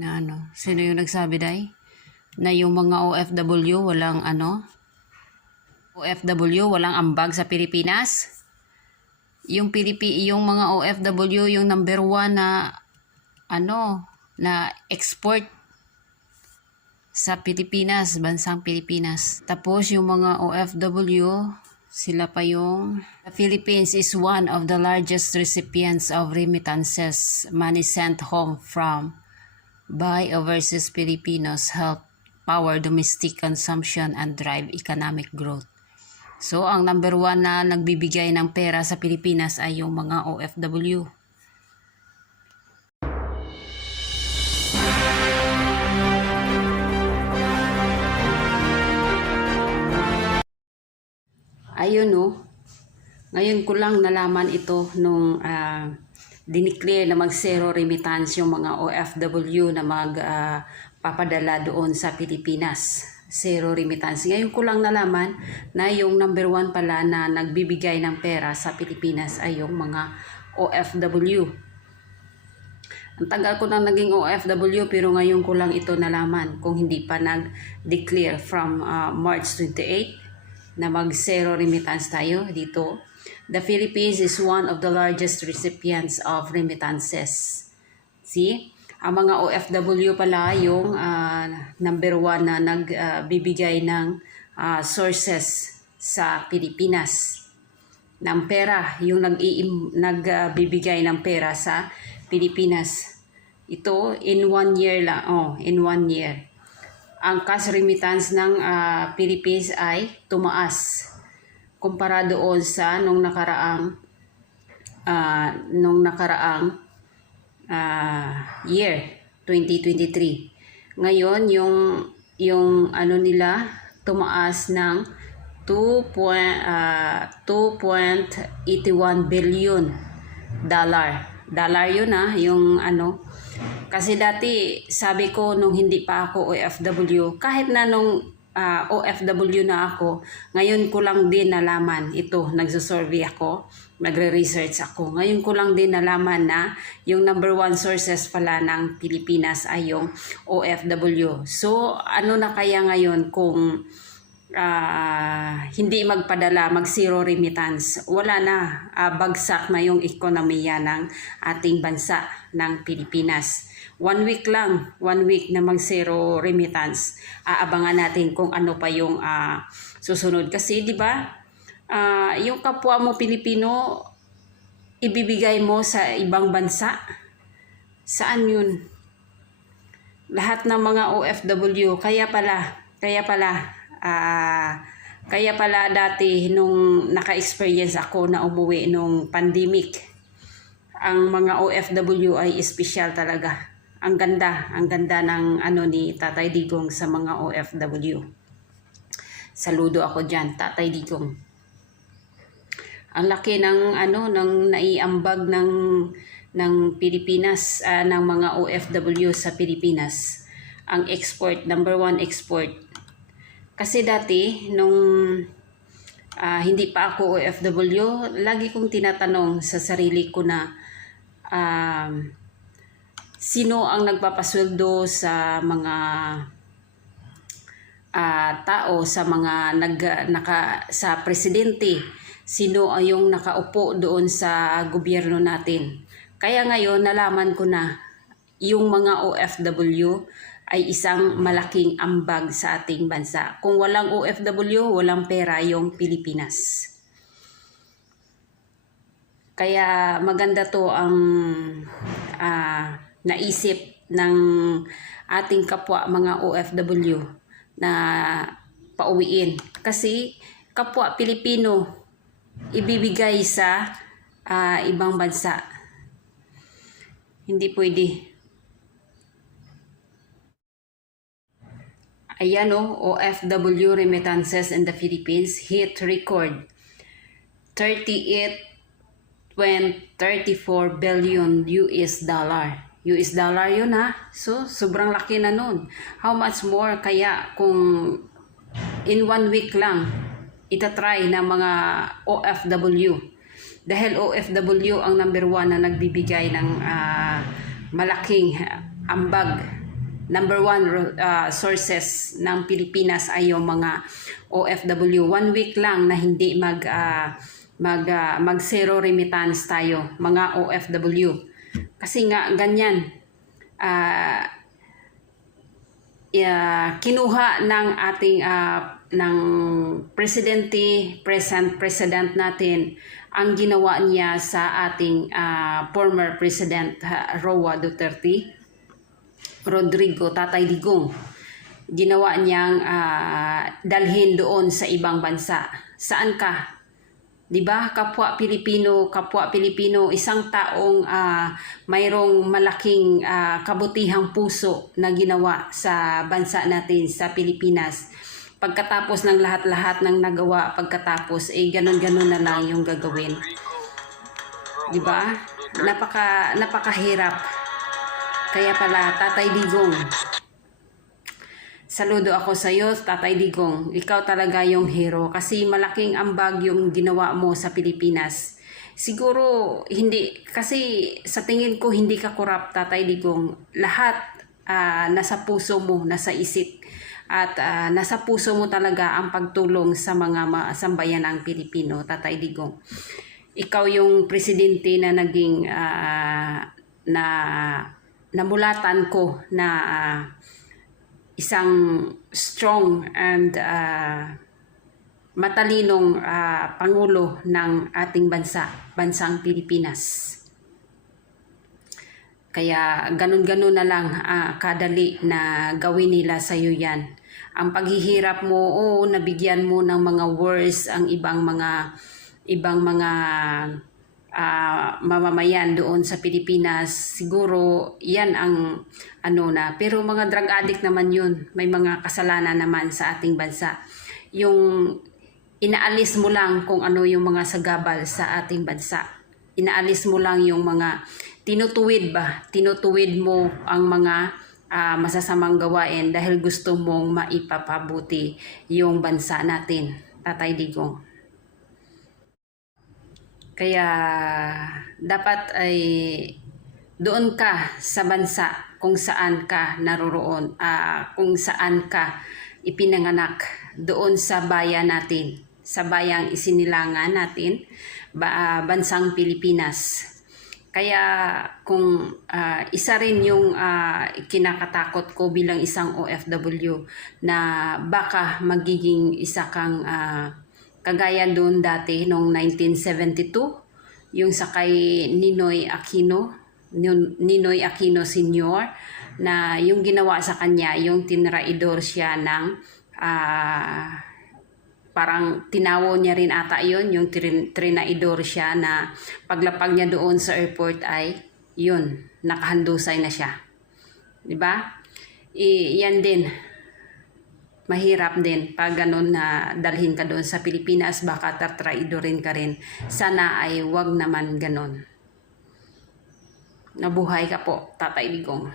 Na ano, sino yung nagsabi day? Na yung mga OFW walang ano? OFW walang ambag sa Pilipinas? Yung Pilipi yung mga OFW yung number one na ano na export sa Pilipinas, bansang Pilipinas. Tapos yung mga OFW, sila pa yung The Philippines is one of the largest recipients of remittances money sent home from by overseas Filipinos help power domestic consumption and drive economic growth. So, ang number one na nagbibigay ng pera sa Pilipinas ay yung mga OFW. Ayun no. Ngayon ko lang nalaman ito nung ah, diniclare na mag-zero remittance yung mga OFW na mag ah, papadala doon sa Pilipinas. Zero remittance. Ngayon ko lang nalaman na yung number one pala na nagbibigay ng pera sa Pilipinas ay yung mga OFW. Ang tagal ko nang naging OFW pero ngayon ko lang ito nalaman kung hindi pa nag-declare from ah, March 28 na mag-zero remittance tayo dito. The Philippines is one of the largest recipients of remittances. See? Ang mga OFW pala yung ah, number one na nagbibigay ng ah, sources sa Pilipinas ng pera, yung nag nagbibigay ng pera sa Pilipinas. Ito in one year lang, oh, in one year. Ang cash remittance ng ah, Philippines ay tumaas kumpara doon sa nung nakaraang ah, nung nakaraang ah, year 2023. Ngayon yung yung ano nila tumaas ng 2. point, ah, 2.81 billion dollar. Dollar yun ah, yung ano. Kasi dati, sabi ko nung hindi pa ako OFW, kahit na nung ah, OFW na ako, ngayon ko lang din nalaman ito, nagsusurvey ako, nagre-research ako. Ngayon ko lang din nalaman na yung number one sources pala ng Pilipinas ay yung OFW. So, ano na kaya ngayon kung ah, hindi magpadala, mag zero remittance, wala na, ah, bagsak na yung ekonomiya ng ating bansa ng Pilipinas. One week lang, one week na mag zero remittance, aabangan natin kung ano pa yung ah, susunod. Kasi di ba, ah, yung kapwa mo Pilipino, ibibigay mo sa ibang bansa, saan yun? lahat ng mga OFW kaya pala kaya pala ah kaya pala dati nung naka-experience ako na umuwi nung pandemic ang mga OFW ay espesyal talaga ang ganda ang ganda ng ano ni Tatay Digong sa mga OFW saludo ako diyan Tatay Digong. Ang laki ng ano ng naiambag ng ng Pilipinas ah, ng mga OFW sa Pilipinas. Ang export number one export. Kasi dati nung ah, hindi pa ako OFW lagi kong tinatanong sa sarili ko na um, sino ang nagpapasweldo sa mga ah, tao sa mga nag naka sa presidente sino ang yung nakaupo doon sa gobyerno natin kaya ngayon nalaman ko na yung mga OFW ay isang malaking ambag sa ating bansa. Kung walang OFW, walang pera yung Pilipinas. Kaya maganda to ang ah, naisip ng ating kapwa mga OFW na pauwiin. Kasi kapwa Pilipino ibibigay sa ah, ibang bansa. Hindi pwede. Ayan o, OFW remittances in the Philippines hit record 38.34 billion US dollar. US dollar yun ha. So, sobrang laki na nun. How much more kaya kung in one week lang itatry ng mga OFW. Dahil OFW ang number one na nagbibigay ng ah, malaking ambag number one uh, sources ng Pilipinas ay yung mga OFW. One week lang na hindi mag uh, mag uh, mag zero remittance tayo, mga OFW. Kasi nga ganyan. Uh, uh, kinuha ng ating uh, ng presidente, present president natin ang ginawa niya sa ating uh, former president uh, Roa Duterte Rodrigo Tatay Digong. Ginawa niyang ah, dalhin doon sa ibang bansa. Saan ka? 'Di ba? Kapwa Pilipino, kapwa Pilipino, isang taong ah, mayroong malaking ah, kabutihang puso na ginawa sa bansa natin sa Pilipinas. Pagkatapos ng lahat-lahat ng nagawa, pagkatapos eh ganun-ganun na lang yung gagawin. 'Di ba? Napaka napakahirap. Kaya pala, Tatay Digong. Saludo ako sa iyo, Tatay Digong. Ikaw talaga yung hero kasi malaking ambag yung ginawa mo sa Pilipinas. Siguro hindi kasi sa tingin ko hindi ka korap, Tatay Digong. Lahat ah, nasa puso mo, nasa isip at ah, nasa puso mo talaga ang pagtulong sa mga ma- sambayanang Pilipino, Tatay Digong. Ikaw yung presidente na naging ah, na namulatan ko na ah, isang strong and ah, matalinong ah, pangulo ng ating bansa, bansang Pilipinas. Kaya ganun-ganun na lang ah, kadali na gawin nila sa iyo yan. Ang paghihirap mo, oo, nabigyan mo ng mga words ang ibang mga ibang mga ah, mamamayan doon sa Pilipinas, siguro yan ang ano na. Pero mga drug addict naman yun. May mga kasalanan naman sa ating bansa. Yung inaalis mo lang kung ano yung mga sagabal sa ating bansa. Inaalis mo lang yung mga tinutuwid ba? Tinutuwid mo ang mga ah, masasamang gawain dahil gusto mong maipapabuti yung bansa natin. Tatay Digong. Kaya dapat ay doon ka sa bansa kung saan ka naroroon, ah, kung saan ka ipinanganak doon sa bayan natin, sa bayang isinilangan natin, ba, ah, bansang Pilipinas. Kaya kung ah, isa rin yung ah, kinakatakot ko bilang isang OFW na baka magiging isa kang ah, kagaya doon dati noong 1972 yung sa kay Ninoy Aquino Nin- Ninoy Aquino Sr. na yung ginawa sa kanya yung tinraidor siya ng ah, parang tinawo niya rin ata yon yung trin, trinaidor siya na paglapag niya doon sa airport ay yun nakahandusay na siya di ba I, yan din mahirap din pag ganun na dalhin ka doon sa Pilipinas baka tatraidorin ka rin. Sana ay wag naman ganun. Nabuhay ka po tatay Digong